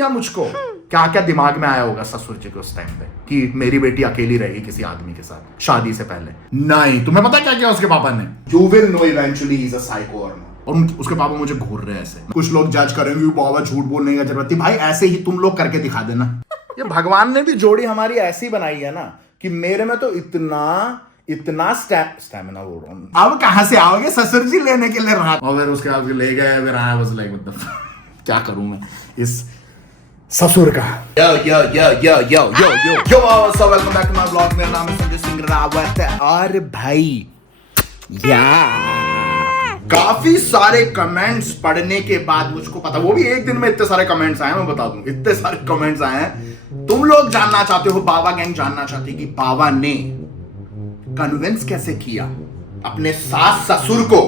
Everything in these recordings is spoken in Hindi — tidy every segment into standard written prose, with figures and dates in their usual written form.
दिया मुझको। क्या क्या दिमाग में आया होगा ससुर जी के उस टाइम पे कि मेरी बेटी अकेली रहेगी किसी आदमी के साथ शादी से पहले। नहीं, तुम्हें पता क्या क्या उसके पापा ने? You will know eventually he is a psycho और नॉट। और उसके पापा मुझे घूर रहे हैं ऐसे। कुछ लोग जज करेंगे बाबा झूठ बोलने की जरूरत थी। भाई ऐसे ही तुम लोग करके दिखा देना। ये भगवान ने भी जोड़ी हमारी ऐसी बनाई है ना कि मेरे में तो इतना स्टैमिना बोल रहा हूँ। अब कहां से आओगे ससुर जी लेने के लिए रहा और फिर उसके बाद ले गए। फिर आया बस लाइक मतलब क्या करूं मैं इस ससुर का। Yo welcome back to my blog. मेरा नाम है संजय सिंह रावत और भाई काफी सारे कमेंट्स पढ़ने के बाद मुझको पता, वो भी एक दिन में इतने सारे कमेंट्स आए, मैं बता दूं इतने सारे कमेंट्स आए हैं। तुम लोग जानना चाहते हो, बाबा गैंग जानना चाहती कि बाबा ने कन्विंस कैसे किया अपने सास ससुर को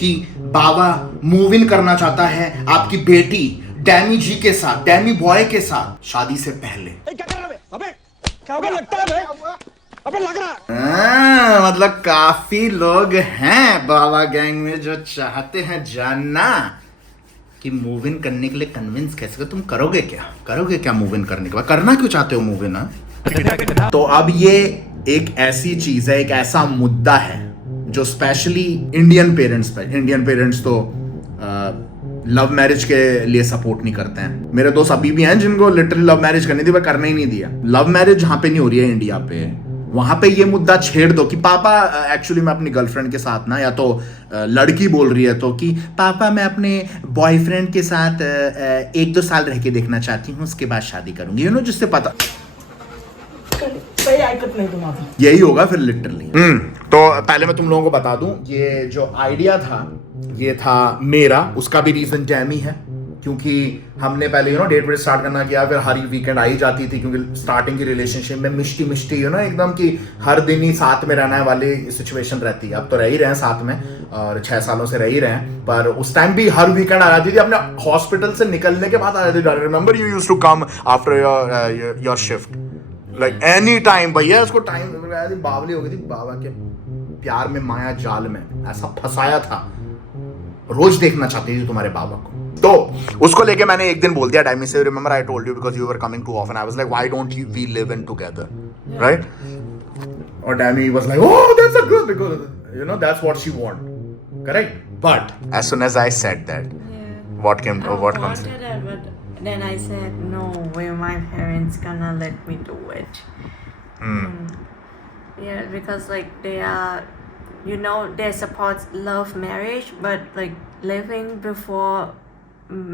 कि बाबा मूव इन करना चाहता है आपकी बेटी डैमी जी के साथ, डैमी बॉय के साथ शादी से पहले। क्या कर रहा है? अबे क्या हो गया? लगता है अबे लग रहा। मतलब काफी लोग हैं बाबा गैंग में जो चाहते हैं जानना कि मूव इन करने के लिए कन्विंस कैसे। तुम करोगे क्या मूव इन करने के बाद? करना क्यों चाहते हो मूव इन? तो अब ये एक ऐसी चीज है, एक ऐसा मुद्दा है जो स्पेशली इंडियन पेरेंट्स तो लव मैरिज के लिए सपोर्ट नहीं करते हैं। मेरे दोस्त अभी भी हैं जिनको लिटरली लव मैरिज करनी थी पर करने ही नहीं दिया। लव मैरिज जहां पे नहीं हो रही है इंडिया पे, वहां पे ये मुद्दा छेड़ दो कि पापा एक्चुअली मैं अपनी गर्लफ्रेंड के साथ ना, या तो लड़की बोल रही है तो कि पापा मैं अपने बॉयफ्रेंड के साथ 1-2 साल रह के देखना चाहती हूँ, उसके बाद शादी करूंगी। यू नो, जिससे पता यही होगा फिर लिटरली। तो पहले मैं तुम लोगों को बता दूं, ये जो आइडिया था ये था मेरा। उसका भी रीजन डैमी है क्योंकि हमने पहले डेट वेट स्टार्ट करना किया, फिर हर वीकेंड आई जाती थी क्योंकि स्टार्टिंग की रिलेशनशिप में मिष्टी एकदम कि हर दिन ही साथ में रहने वाली सिचुएशन रहती है। अब तो रह ही रहे हैं साथ में और 6 सालों से रह ही रहे हैं, पर उस टाइम भी हर वीकेंड आ जाती थी। अपने हॉस्पिटल से निकलने के बाद आ जाती थी। Remember you used to come after your shift like any time. भैया उसको टाइम बावली हो गई थी। बाबा के प्यार में, माया जाल में ऐसा फंसाया था, रोज देखना चाहती थी तुम्हारे बाबा को। तो उसको लेके मैंने एक दिन बोल दिया डैमी से, remember I told you because you were coming to often, I was like why don't we live in together, right? और डैमी was like oh that's a good because you know that's what she want, correct? But as soon as I said that what comes then I said no way, my parents gonna let me do it. Yeah, because like they are, they support love marriage, but like living before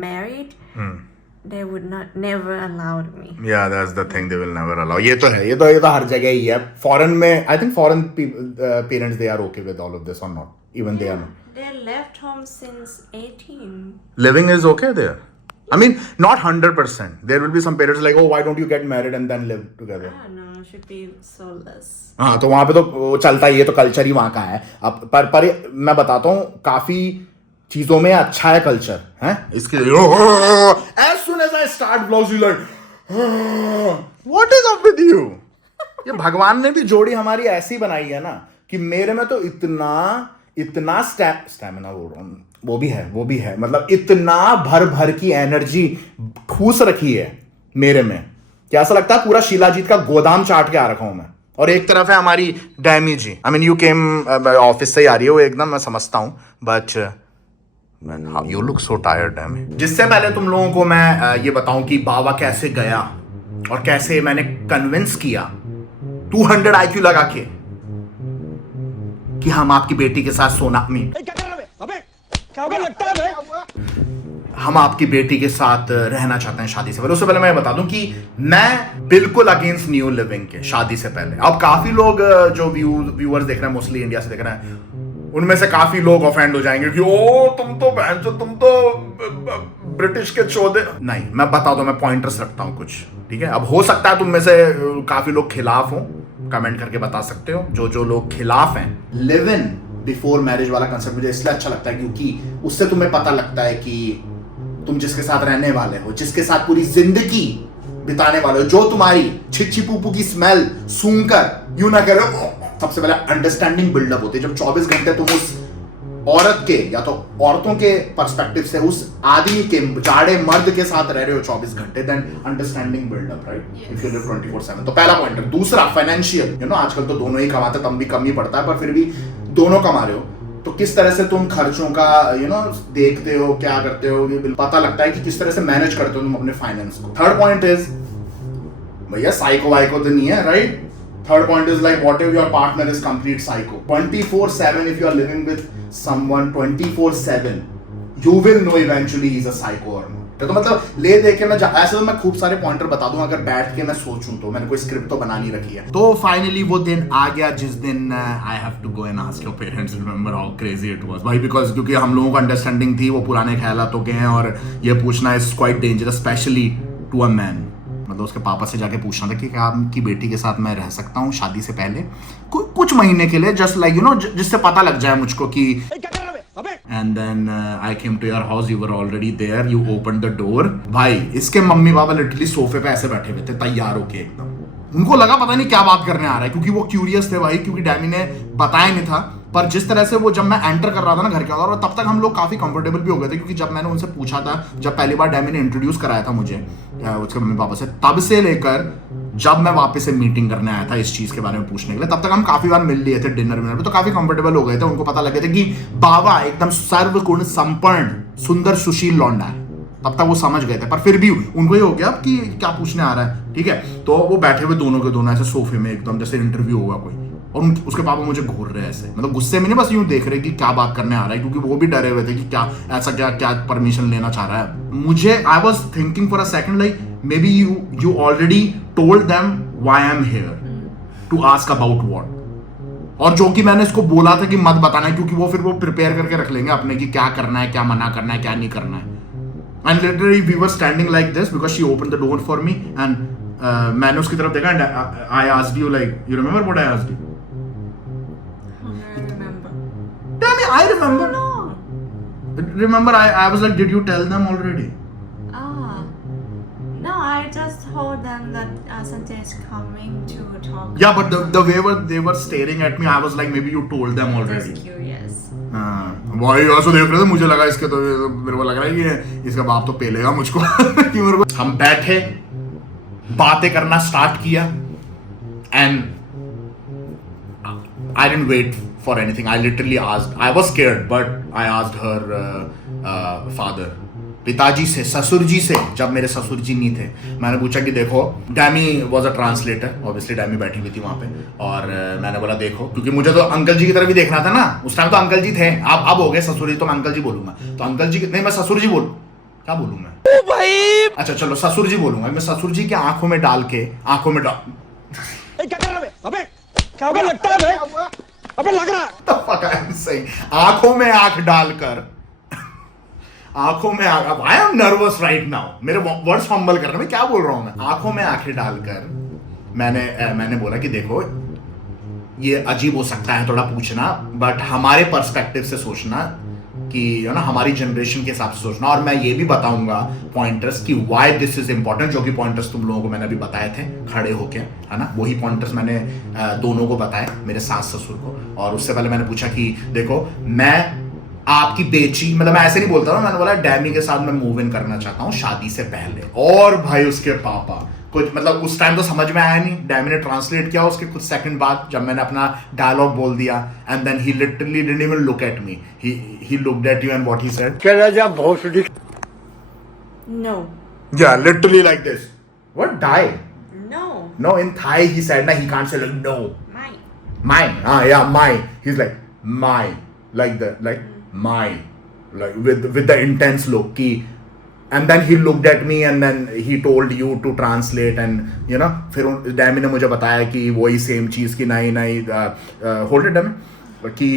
married, they would never allowed me. Yeah, that's the thing, they will never allow. ये तो है, ये तो हर जगह ही है। फॉरेन में I think foreign parents they are okay with all of this or not? Even they are not. They left home since 18. Living is okay there. I mean, not 100%. There will be some parents like, oh, why don't you get married and then live together? No, should be so less. हाँ, तो वहाँ पे तो चलता ही है, तो कल्चर ही वहाँ का है। अब पर मैं बताता हूँ, काफी चीजों में अच्छा है कल्चर, हैं? इसके लिए as soon as I start vlogs, you like, what is up with you? ये भगवान ने भी जोड़ी हमारी ऐसी बनाई है ना कि मेरे में तो इतना स्टैमिना बोल रहा हूँ, वो भी है मतलब इतना भर की एनर्जी ठूस रखी है मेरे में कि ऐसा लगता है पूरा शिलाजीत का गोदाम चाट के आ रखा हूं मैं। और एक तरफ है हमारी डैमी ji. I mean you came office से ही आ रही है वो एकदम, मैं समझता हूं, but you look so tired डैमी। जिससे पहले तुम लोगों को मैं ये बताऊं कि बाबा कैसे गया और कैसे मैंने कन्विंस किया 200 IQ लगा के कि हम आपकी बेटी के साथ सोना क्या हो गया? लगता है हम आपकी बेटी के साथ रहना चाहते हैं शादी से पहले। उससे पहले मैं बता दूं कि मैं बिल्कुल अगेंस्ट न्यू लिविंग के शादी से पहले। अब काफी लोग जो व्यूअर्स देख रहे हैं, मोस्टली इंडिया से देख रहे हैं, उनमें से काफी लोग ऑफेंड हो जाएंगे कि ओ तुम तो ब्रिटिश के चौधे। नहीं, मैं बता दो, मैं पॉइंटर्स रखता हूं कुछ, ठीक है? अब हो सकता है तुम में से काफी लोग खिलाफ हो, कमेंट करके बता सकते हो। जो लोग खिलाफ हैं, लिव इन बिफोर मैरिज वाला कंसेप्ट मुझे इसलिए अच्छा लगता है क्योंकि उससे तुम्हें पता लगता है कि तुम जिसके साथ रहने वाले हो, जिसके साथ पूरी जिंदगी बिताने वाले हो, जो तुम्हारी छिच्छी पूपू की स्मेल सूंघकर यूं ना करो। सबसे पहले अंडरस्टैंडिंग बिल्डअप होती है जब 24 घंटे तुम उस औरत के या तो औरतों के पर्सपेक्टिव से उस आदमी के जाड़े मर्द के साथ रह रहे हो 24 घंटे, then understanding build up, right? If you live 24/7। तो पहला पॉइंट है। दूसरा फाइनेंशियल, यू नो आजकल तो दोनों ही कमाते, तब भी कम ही पड़ता है, पर फिर भी दोनों कमा रहे हो, तो किस तरह से तुम खर्चों का यू नो देखते हो, क्या करते हो, ये पता लगता है कि किस तरह से मैनेज करते हो तुम अपने फाइनेंस को। थर्ड पॉइंट इज भैया साइको वाइको तो नहीं है, right? Third point is like what if your partner is complete psycho? 24/7 if you are living with someone 24/7, you will know eventually he's a psycho or not. तो मतलब ले दे के मैं ऐसे तो मैं खूब सारे पॉइंटर बता दूं, अगर बैठ के मैं सोचूं तो मैंने कोई स्क्रिप्ट तो बना नहीं रखी है। तो फाइनली वो दिन आ गया जिस दिन I have to go and ask your parents, remember how crazy it was भाई, बिकॉज क्योंकि हम लोगों को अंडरस्टैंडिंग थी, वो पुराने ख्यालातों के हैं और ये पूछना is quite dangerous specially to a man. मतलब उसके पापा से जाके पूछना था कि क्या आपकी बेटी के साथ मैं रह सकता हूँ शादी से पहले कुछ महीने के लिए, जस्ट लाइक यू नो, जिससे पता लग जाए मुझको कि। And then I came to your house, you were already there, you open the door. भाई इसके मम्मी पापा लिटरली सोफे पे ऐसे बैठे हुए थे तैयार होके एकदम, उनको लगा पता नहीं क्या बात करने आ रहा है, क्योंकि वो क्यूरियस थे भाई, क्योंकि डैमी ने बताया नहीं था। पर जिस तरह से वो जब मैं एंटर कर रहा था ना घर के अंदर, और तब तक हम लोग काफी कंफर्टेबल भी हो गए थे, क्योंकि जब मैंने उनसे पूछा था, जब पहली बार डैमी ने इंट्रोड्यूस कराया था मुझे उसके मम्मी पापा से, तब से लेकर जब मैं वापस से मीटिंग करने आया था इस चीज के बारे में पूछने के लिए, तब तक हम काफी बार मिल लिए थे डिनर विनर पे, तो काफी कंफर्टेबल हो गए थे। उनको पता लगे थे कि बाबा एकदम सर्वगुण संपन्न सुंदर सुशील लौंडा है, तब तक वो समझ गए थे। पर फिर भी उनको ये हो गया कि क्या पूछने आ रहा है, ठीक है? तो वो बैठे हुए दोनों के दोनों ऐसे सोफे में एकदम जैसे इंटरव्यू होगा कोई, और उसके पापा मुझे घूर रहे हैं ऐसे, मतलब गुस्से में नहीं, बस यूं देख रहे कि क्या बात करने आ रहा है, क्योंकि वो भी डरे हुए थे कि क्या ऐसा क्या परमिशन लेना चाह रहा है मुझे। I was thinking for a second like maybe you already told them why I am here to ask about what, और जो कि मैंने इसको बोला था कि मत बताना, क्योंकि वो फिर वो प्रिपेयर करके रख लेंगे अपने कि क्या करना है, क्या मना करना है, क्या नहीं करना है। And literally we were standing like this because she opened the door for me and मैंने उसकी तरफ देखा and I asked you like, you remember what I asked you? I remember. Tell me, I remember. No. Remember I was like, did you tell them already? No, I just told them that Sanjay is coming to talk. Yeah, but the way they were staring at me, I was like, maybe you told them already. Just curious. भाई ऐसे देख रहे थे, मुझे लगा इसके तो मेरे को लग रहा है कि इसका बाप तो पेलेगा मुझको कि मेरे को। हम बैठे बातें करना स्टार्ट किया and I didn't wait for anything. I literally asked. I was scared, but I asked her father, पिताजी से, ससुर जी से, जब मेरे ससुर जी नहीं थे, मैंने पूछा कि देखो, डैमी वॉज अ ट्रांसलेटर, ऑब्वियसली डैमी बैठी हुई थी वहाँ पे, और मैंने बोला देखो, क्योंकि मुझे तो अंकल जी की तरफ भी देखना था ना, उस टाइम तो अंकल जी थे, अब हो गए ससुर जी, तो मैं अंकल जी बोलूंगा, तो अंकल जी नहीं, मैं ससुर जी बोलूँ, क्या बोलूँ मैं? ओ भाई, अच्छा चलो ससुर जी बोलूंगा, मैं ससुर जी के आंखों में डाल के, क्या कर रहा है? अबे क्या होगा, लगता है बे? अबे लग रहा है सही, आंखों में आंख डालकर, आंखों में I am nervous right now, मेरे वर्ड्स फंबल कर रहे हैं, मैं क्या बोल रहा हूं मैं, आंखों में आंखें डालकर मैंने बोला कि देखो ये अजीब हो सकता है थोड़ा पूछना, बट हमारे पर्सपेक्टिव से सोचना कि यू नो हमारी जनरेशन के हिसाब से सोचना, और मैं ये भी बताऊंगा पॉइंटर्स कि व्हाई दिस इज इंपॉर्टेंट, जो कि पॉइंटर्स तुम लोगों को मैंने अभी बताए थे खड़े होके, है ना, वही पॉइंटर्स मैंने दोनों को बताए, मेरे सास ससुर को। और उससे पहले मैंने पूछा कि देखो मैं आपकी बेची, मतलब मैं ऐसे नहीं बोलता था, मैंने बोला डैमी के साथ मैं मूव इन करना चाहता हूँ शादी से पहले। और भाई उसके पापा कुछ, मतलब उस टाइम तो समझ में आया नहीं, डैमी ने ट्रांसलेट किया उसके कुछ सेकंड बाद, जब मैंने अपना डायलॉग बोल दिया, and then he literally didn't even look at me, he looked at you and what he said, चला जा भोसड़ी। No. Yeah literally like this, what die, No. In Thai he said ना, he can't say like no, Mine. mine, yeah, mine, he's like mine, like the mine, like with the intense look ki, and then he looked at me and then he told you to translate, and you know फिर डैमी ने मुझे बताया कि वही सेम चीज की नहीं होल्ड इट डैमी कि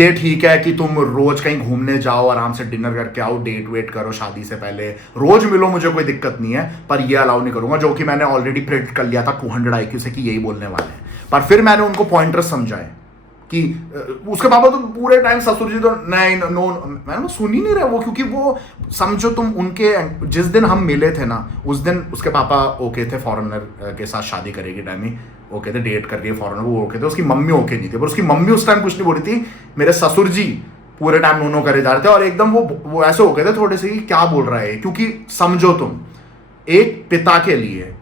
ये ठीक है कि तुम रोज कहीं घूमने जाओ, आराम से डिनर करके आओ, डेट वेट करो शादी से पहले, रोज मिलो, मुझे कोई दिक्कत नहीं है, पर ये अलाउ नहीं करूंगा, जो कि मैंने ऑलरेडी प्रेडिक्ट कर लिया था 200 IQ से कि यही बोलने वाले हैं। पर फिर मैंने उनको पॉइंटर्स समझाए कि उसके पापा तो पूरे टाइम ससुर जी तो नहीं नो, मैंने सुन ही नहीं रहा वो, क्योंकि वो समझो तुम उनके, जिस दिन हम मिले थे ना उस दिन उसके पापा ओके थे, फॉरेनर के साथ शादी करेगी डैमी, ओके थे, डेट कर रही है फॉरेनर, वो ओके थे, उसकी मम्मी ओके नहीं थी, पर उसकी मम्मी उस टाइम कुछ नहीं बोल रही थी, मेरे ससुर जी पूरे टाइम नो नो करे जा रहे थे और एकदम वो ऐसे हो गए थे थोड़े से कि क्या बोल रहा है, क्योंकि समझो तुम एक पिता के लिए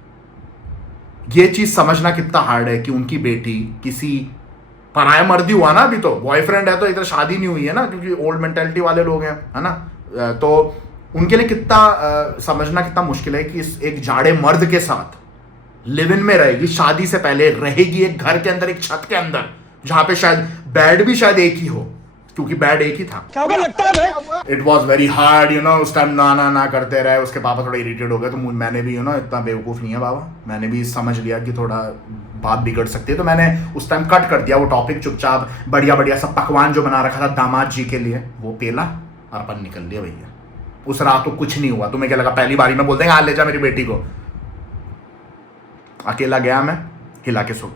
ये चीज समझना कितना हार्ड है कि उनकी बेटी किसी पराया मर्दी हुआ ना, अभी तो बॉयफ्रेंड है तो इधर शादी नहीं हुई है ना, क्योंकि ओल्ड मेंटेलिटी वाले लोग हैं, है ना, तो उनके लिए कितना समझना कितना मुश्किल है कि एक जाड़े मर्द के साथ लिव इन में रहेगी, शादी से पहले रहेगी एक घर के अंदर, एक छत के अंदर, जहां पे शायद बेड भी शायद एक ही हो, क्योंकि बेड एक ही था। क्या लगता है भाई? It was very hard, you know, उस टाइम ना करते रहे। उसके पापा थोड़ा इरिटेट हो गए, तो मैंने भी, यू नो, इतना बेवकूफ़ नहीं है बाबा, मैंने भी समझ लिया कि थोड़ा बात बिगड़ सकती है, तो मैंने उस टाइम कट कर दिया वो टॉपिक, चुपचाप बढ़िया बढ़िया सब पकवान जो बना रखा था दामाद जी के लिए वो पेला और अपन निकल लिया भैया। उस रात तो कुछ नहीं हुआ। तुम्हें क्या लगा पहली बारी में बोल देंगे हाँ ले जा मेरी बेटी को? अकेला गया मैं, हिला के सो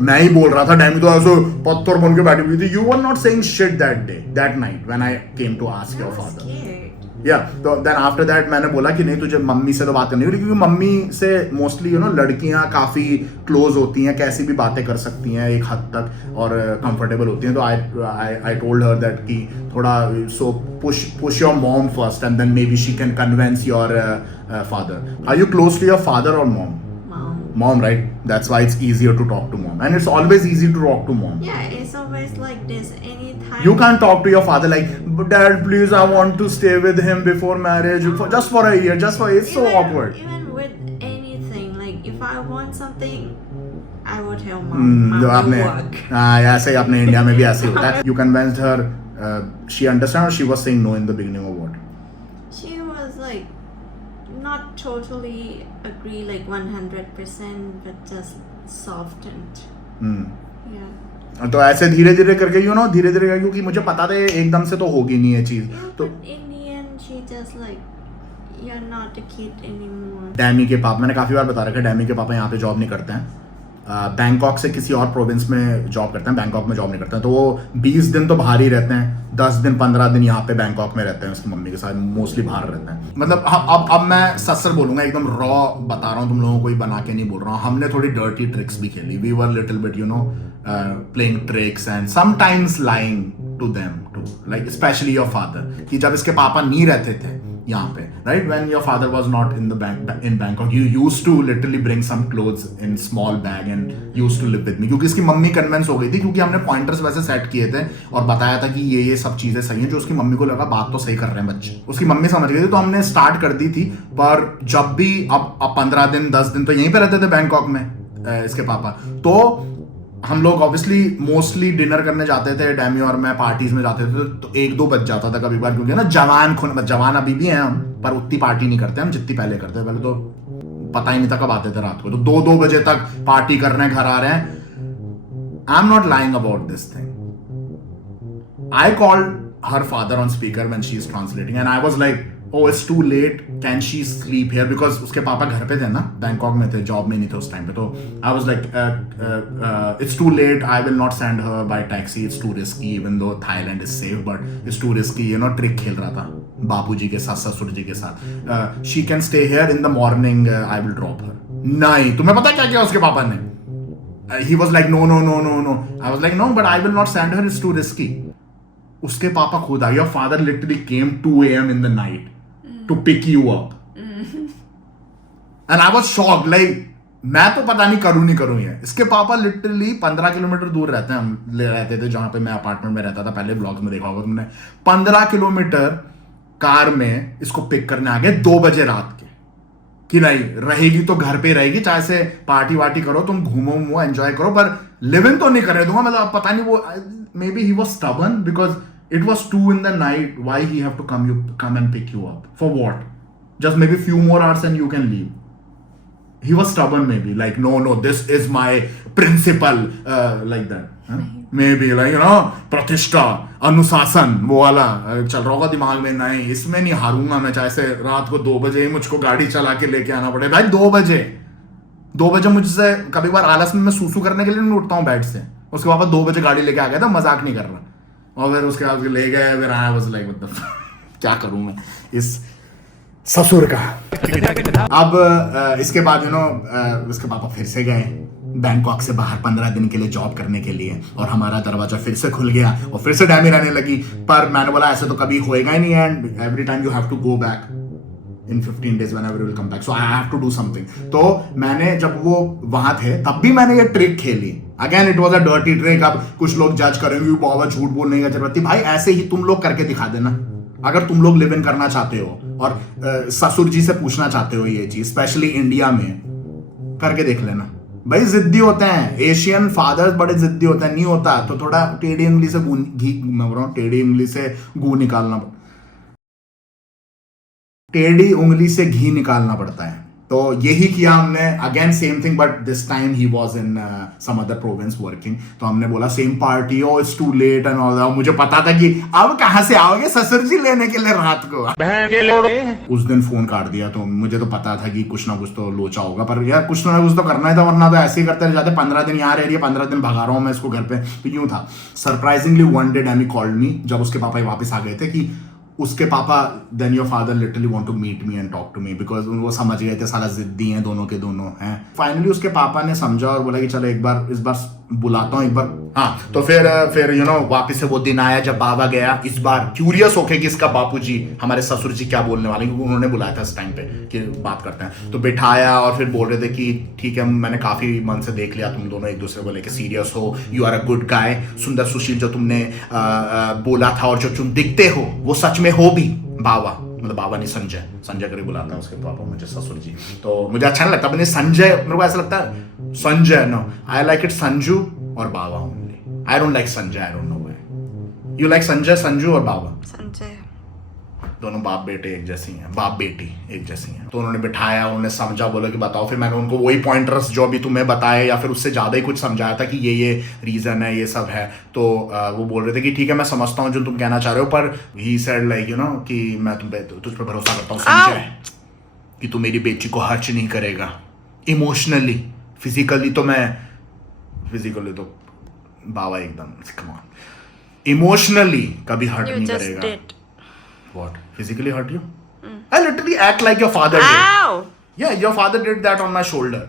मैं ही बोल रहा था, डैमी तो ऐसे पत्थर बन के बैठी हुई थी। You were not saying shit that day, that night when I came to ask your father. या तो देन आफ्टर दैट मैंने बोला कि नहीं तुझे मम्मी से तो बात करनी होगी, क्योंकि मम्मी से मोस्टली यू नो लड़कियां काफी क्लोज होती हैं, कैसी भी बातें कर सकती हैं एक हद तक और कंफर्टेबल होती हैं। तो आई टोल्ड हर दैट कि थोड़ा so push your mom first and then maybe she can convince your father. Are you close to your father और mom? Mom, right? That's why it's easier to talk to mom, and it's always easy to talk to mom. Yeah, it's always like this. Anytime You can't talk to your father like, Dad, please, I want to stay with him before marriage, just for a year, just for it's so awkward. Even with anything, like if I want something, I would tell mom. Mom, आपने work. ऐसे ही अपने इंडिया में भी ऐसे होता है. You convinced her, she understand, or she was saying no in the beginning of what? She was like not totally agree like 100%, but just softened. Yeah. तो ऐसे धीरे धीरे करके यू नो धीरे धीरे, क्योंकि मुझे पता था एकदम से तो होगी नहीं ये चीज। Yeah, तो but in the end, she just like, you're not a kid anymore. डैमी के पापा, मैंने काफी बार बता रखा है, डैमी के पापा यहाँ पे जॉब नहीं करते हैं, बैंकॉक से किसी और प्रोविंस में जॉब करते हैं, बैंकॉक में जॉब नहीं करते हैं। तो वो 20 दिन तो बाहर ही रहते हैं, 10 दिन 15 दिन यहाँ पे बैंकॉक में रहते हैं उसकी मम्मी के साथ, मोस्टली बाहर रहते हैं। मतलब अब मैं सच बोलूंगा, एकदम रॉ बता रहा हूँ तुम लोगों को, कोई बना के नहीं बोल रहा हूँ। हमने थोड़ी डर्टी ट्रिक्स भी खेली, we were little bit you know playing tricks and sometimes lying to them too, like specially your father, कि जब इसके पापा नहीं रहते थे यहाँ पे, right, when your father was not in the in Bangkok, you used to literally bring some clothes in small bag and used to live with me, क्योंकि इसकी मम्मी कन्विंस हो गई थी, क्योंकि हमने पॉइंटर्स वैसे सेट किए थे और बताया था कि ये सब चीजें सही हैं, जो उसकी मम्मी को लगा बात तो सही कर रहे हैं बच्चे, उसकी मम्मी समझ गई थी। तो हमने स्टार्ट कर दी थी, पर जब भी अब 15 दिन 10 दिन तो यहीं पे रहते थे बैंकॉक में इसके पापा, तो हम लोग ऑब्वियसली मोस्टली डिनर करने जाते थे, डैमी और मैं पार्टीज में जाते थे, तो 1-2 बज जाता था कभी बार, क्योंकि ना जवान अभी भी हैं हम, पर उतनी पार्टी नहीं करते हम जितनी पहले करते थे। पहले तो पता ही नहीं था कब आते थे रात को, तो 2-2 बजे तक पार्टी कर रहे हैं, घर आ रहे हैं। I am not lying about this thing. I called her father on speaker when she is translating and I was like, oh it's too late, can she sleep here, because उसके पापा घर पे थे ना, बैंकॉक में थे, जॉब में नहीं थे उस टाइम पे। तो I was like it's too late, I will not send her by taxi, it's too risky, even though Thailand is safe, but it's too risky, you know, trick खेल रहा था बापूजी के साथ, ससुर जी के साथ। she can stay here in the morning, I will drop her। नहीं, तुम्हें पता क्या किया उसके पापा ने? he was like no, I was like no, but I will not send her, it's too risky। उसके पापा खुद आ, your father literally came 2 AM in the night to pick you up, and I was shocked, like मैं तो पता नहीं करूं नहीं करूं ये। इसके पापा लिटरली 15 किलोमीटर दूर रहते थे जहां पे मैं अपार्टमेंट में रहता था, पहले ब्लॉग्स में देखा होगा तुमने। 15 किलोमीटर कार में इसको पिक करने आ गए 2 बजे रात के, कि नहीं रहेगी तो घर पे रहेगी, चाहे से पार्टी वार्टी करो, तुम घूमो एंजॉय करो, पर लिव इन तो नहीं करने दूंगा। मतलब पता नहीं वो may be he was stubborn because it was 2 in the night, why he have to come and pick you up for what? Just maybe few more hours and you can leave. He was stubborn maybe, like no, this is my principle, like that, huh? Maybe like you know प्रतिष्ठा अनुशासन वो वाला चल रहा होगा दिमाग में, नहीं इसमें नहीं हारूंगा मैं, चाहे से रात को 2 बजे ही मुझको गाड़ी चला के लेके आना पड़े। भाई 2 बजे मुझसे कभी बार आलस में मैं सूसू करने के लिए नहीं उठता हूँ बेड से, उसके बाद 2 बजे गाड़ी लेके आ गया था, मजाक नहीं कर रहा। और फिर उसके बाद ले गए, फिर आया, वाज लाइक मतलब क्या करूं मैं इस ससुर का। अब इसके बाद यू नो इसके पापा फिर से गए बैंकॉक से बाहर 15 दिन के लिए जॉब करने के लिए, और हमारा दरवाजा फिर से खुल गया और फिर से डैमी रहने लगी। पर मैंने बोला ऐसे तो कभी होएगा ही नहीं, and every time you have to go back in 15 days whenever you will come back, so I have to do something। तो मैंने जब वो वहां थे तब भी मैंने ये ट्रिक खेली। Again it was a dirty trick. अब कुछ लोग जज करेंगे बाबा झूठ बोलने की जरूरत थी, भाई ऐसे ही तुम लोग करके दिखा देना। अगर तुम लोग लिव इन करना चाहते हो और ससुर जी से पूछना चाहते हो ये चीज, स्पेशली इंडिया में, करके देख लेना। भाई जिद्दी होते हैं, एशियन फादर्स बड़े जिद्दी होते हैं। नहीं होता तो थोड़ा टेढ़ी उंगली से घी, मैं बोल रहा हूँ टेढ़ी उंगली से गू निकालना, टेढ़ी उंगली से घी निकालना पड़ता है। तो यही किया हमने। Again same thing, but this time he was in some other province working. तो हमने बोला same party, oh it's too late and all that. मुझे पता था कि अब कहां से आओगे ससुर जी लेने के लिए रात को। उस दिन फोन काट दिया, तो मुझे तो पता था कि कुछ ना कुछ तो लोचा होगा, पर यार कुछ ना कुछ तो करना ही था, वरना तो ऐसे ही करते रह जाते। 15 दिन यहाँ रह रही है, 15 दिन भगा रहा हूँ मैं इसको घर पे। तो यूं था। Surprisingly one day डैमी called me, जब उसके पापा वापस आ गए थे, कि उसके पापा then your father literally want to meet me and talk to me, because वो समझ गए थे साला जिद्दी हैं दोनों के दोनों हैं। फाइनली उसके पापा ने समझा और बोला कि चलो एक बार इस बार बुलाता हूँ एक बार। हाँ, तो फिर यू नो वापस से वो दिन आया जब बाबा गया। इस बार क्यूरियस होके कि इसका बापूजी हमारे ससुर जी क्या बोलने वाले, क्योंकि उन्होंने बुलाया था इस टाइम पे कि बात करते हैं। तो बिठाया और फिर बोल रहे थे कि ठीक है, मैंने काफी मन से देख लिया तुम दोनों एक दूसरे को लेके सीरियस हो, you are a good guy. सुंदर सुशील जो तुमने बोला था और जो तुम दिखते हो वो सच में हो भी। बाबा मतलब बाबा नहीं, संजय करके बुलाता है उसके पापा मुझे ससुर जी। तो मुझे अच्छा नहीं लगता मैंने संजय, मेरे को ऐसा लगता है Sanjay, no I like it Sanju और Baba only. I don't like Sanjay, I don't know why. You like Sanjay, Sanju और बाबा? संजय। दोनों बाप बेटे एक जैसी हैं, बाप बेटी एक जैसी हैं। तो उन्होंने बिठाया, उन्होंने समझा, बोला कि बताओ। फिर मैंने उनको वही पॉइंटर्स जो अभी तुम्हें बताए या फिर उससे ज़्यादा ही कुछ समझाया था कि ये रीज़न है, ये सब है। तो वो बोल रहे थे कि ठीक है मैं समझता हूँ जो तुम कहना चाह रहे हो, पर he said like you know कि मैं तुझ पर भरोसा करता हूँ संजय, कि तू मेरी बेटी को हर्च नहीं करेगा इमोशनली। फिजिकली तो बाबा एकदम कम ऑन, इमोशनली कभी हर्ट नहीं करेगा। What? Physically hurt you? I literally act like your father did. Ow! Yeah, your father did that on my shoulder.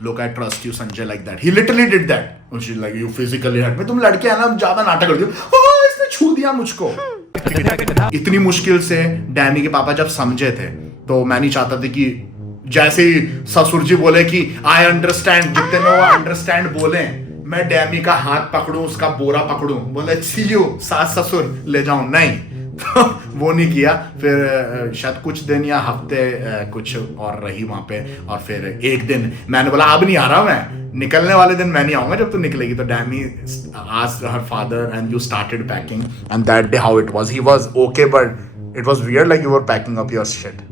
Look, I trust you, Sanjay, like that. He literally did that. And she's like, you physically hurt me. तुम लड़के हैं ना, ज्यादा नाटक करती हो। इसने छू दिया मुझको। इतनी मुश्किल से डैमी के पापा जब समझे थे, तो मैं नहीं चाहता था कि जैसे ही ससुर जी बोले कि I understand, जितने में वो अंडरस्टैंड बोले, मैं डैमी का हाथ पकड़ूं, उसका बोरा पकड़ूं, बोले see you, सास ससुर ले जाऊं। नहीं, तो वो नहीं किया। फिर शायद कुछ दिन या हफ्ते कुछ और रही वहां पे, और फिर एक दिन मैंने बोला अब नहीं आ रहा मैं, निकलने वाले दिन मैं नहीं आऊंगा जब तू निकलेगी। तो डैमी asked her father and you started packing, and that day how it was, he was okay but it was weird, like you were packing up your shit.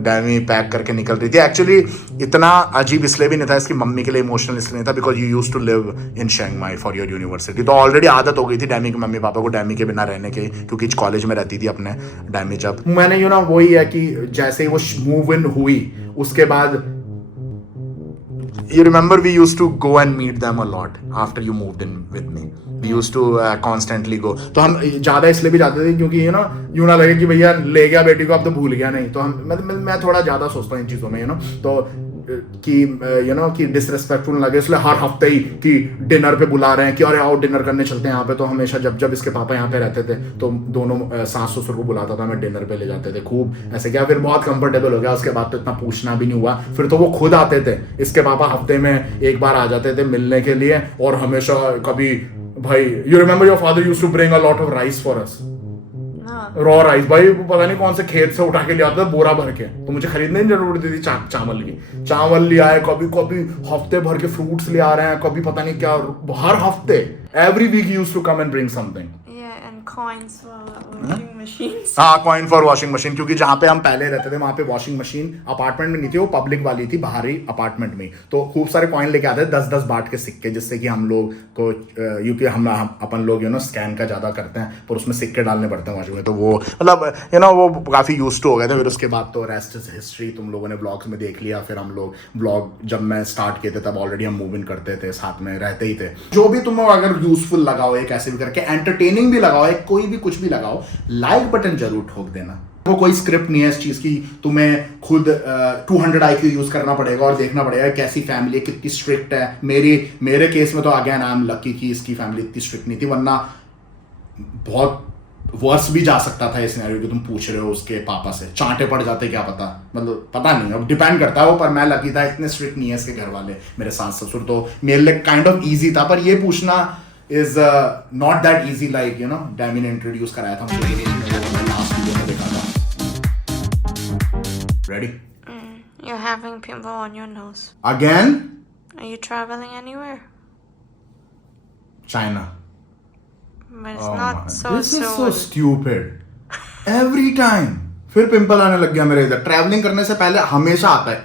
डैमी pack करके निकल रही थी। एक्चुअली इतना अजीब इसलिए भी नहीं था, इसकी मम्मी के लिए इमोशनल इसलिए नहीं था, because you used to live in Chiang Mai for your university. तो ऑलरेडी आदत हो गई थी डैमी के मम्मी पापा को डैमी के बिना रहने की, क्योंकि कॉलेज में रहती थी अपने डैमी। जब मैंने यू नो वही है कि जैसे ही वो मूव इन हुई उसके बाद, you remember we used to go and meet them a lot after you moved in with me. We used to constantly go. तो हम ज़्यादा इसलिए भी जाते थे क्योंकि यूँ ना लगे कि भैया ले गया बेटी को अब तो भूल गया नहीं। तो हम मैं थोड़ा ज़्यादा सोचता हूँ इन चीज़ों में तो कि डिसरेस्पेक्टफुल लगे, इसलिए हर हफ्ते ही कि डिनर पे बुला रहे हैं कि अरे आओ डिनर करने चलते हैं यहाँ पे। तो हमेशा जब इसके पापा यहाँ पे रहते थे तो दोनों सास ससुर को बुलाता था, मैं डिनर पे ले जाते थे खूब ऐसे क्या। फिर बहुत कंफर्टेबल हो गया, उसके बाद तो इतना पूछना भी नहीं हुआ। फिर तो वो खुद आते थे, इसके पापा हफ्ते में एक बार आ जाते थे मिलने के लिए। और हमेशा कभी भाई you remember your father used to bring a lot of rice for us, raw rice. भाई पता नहीं कौन से खेत से उठा के ले आता था बोरा भर के, तो मुझे खरीदने की जरूरत थी चावल की। चावल ले आए, कभी हफ्ते भर के फ्रूट्स ले आ रहे हैं, कभी पता नहीं क्या, हर हफ्ते every week used to come and bring something. coins for washing machines. हाँ, कॉइन फॉर वॉशिंग मशीन, क्योंकि जहाँ पे हम पहले रहते थे वहाँ पे वॉशिंग मशीन अपार्टमेंट में नहीं थी, वो पब्लिक वाली थी बाहरी अपार्टमेंट में। तो खूब सारे कॉइन लेके आते थे, 10-10 बाट के सिक्के, जिससे कि हम लोग को क्योंकि हम अपन लोग स्कैन का ज़्यादा करते हैं, पर उसमें सिक्के डालने पड़ते हैं वॉशिंग में। तो वो मतलब वो काफ़ी यूज टू हो गए थे। फिर उसके बाद तो रेस्ट इज हिस्ट्री, तुम लोगों ने ब्लॉग्स में देख लिया। फिर हम लोग ब्लॉग जब मैं स्टार्ट किए थे तब ऑलरेडी हम मूव इन करते थे, साथ में रहते ही थे। जो भी तुम अगर यूजफुल लगाओ, एक ऐसे भी करके एंटरटेनिंग भी लगाओ, एक कोई भी कुछ भी लगाओ, लाइक बटन जरूर ठोक देना। वो कोई स्क्रिप्ट नहीं है इस चीज की, तुम्हें खुद 200 IQ यूज करना पड़ेगा और देखना पड़ेगा कैसी फैमिली है, कितनी स्ट्रिक्ट है। मेरे केस में तो अगेन आई एम लकी कि इसकी फैमिली इतनी स्ट्रिक्ट नहीं थी, वरना बहुत वर्स भी जा सकता था ये सिनेरियो जो तुम पूछ रहे हो। उसके पापा से चांटे पड़ जाते, क्या पता, मतलब पता नहीं, अब डिपेंड करता है वो। पर मैं लकी था, इतने स्ट्रिक्ट नहीं है इसके घर वाले, मेरे सास ससुर, तो मेरे लिए काइंड ऑफ इजी था। पर ये पूछना is not that easy, like you know डैमी ने इंट्रोड्यूस कराया था मुझे लास्ट वीडियो में देखा था। Ready? You're having pimple on your nose. Again? Are you traveling anywhere? China. But it's not so This is so soon. stupid. Every time फिर पिंपल आने लग गया मेरे इधर। ट्रैवलिंग करने से पहले हमेशा आता है।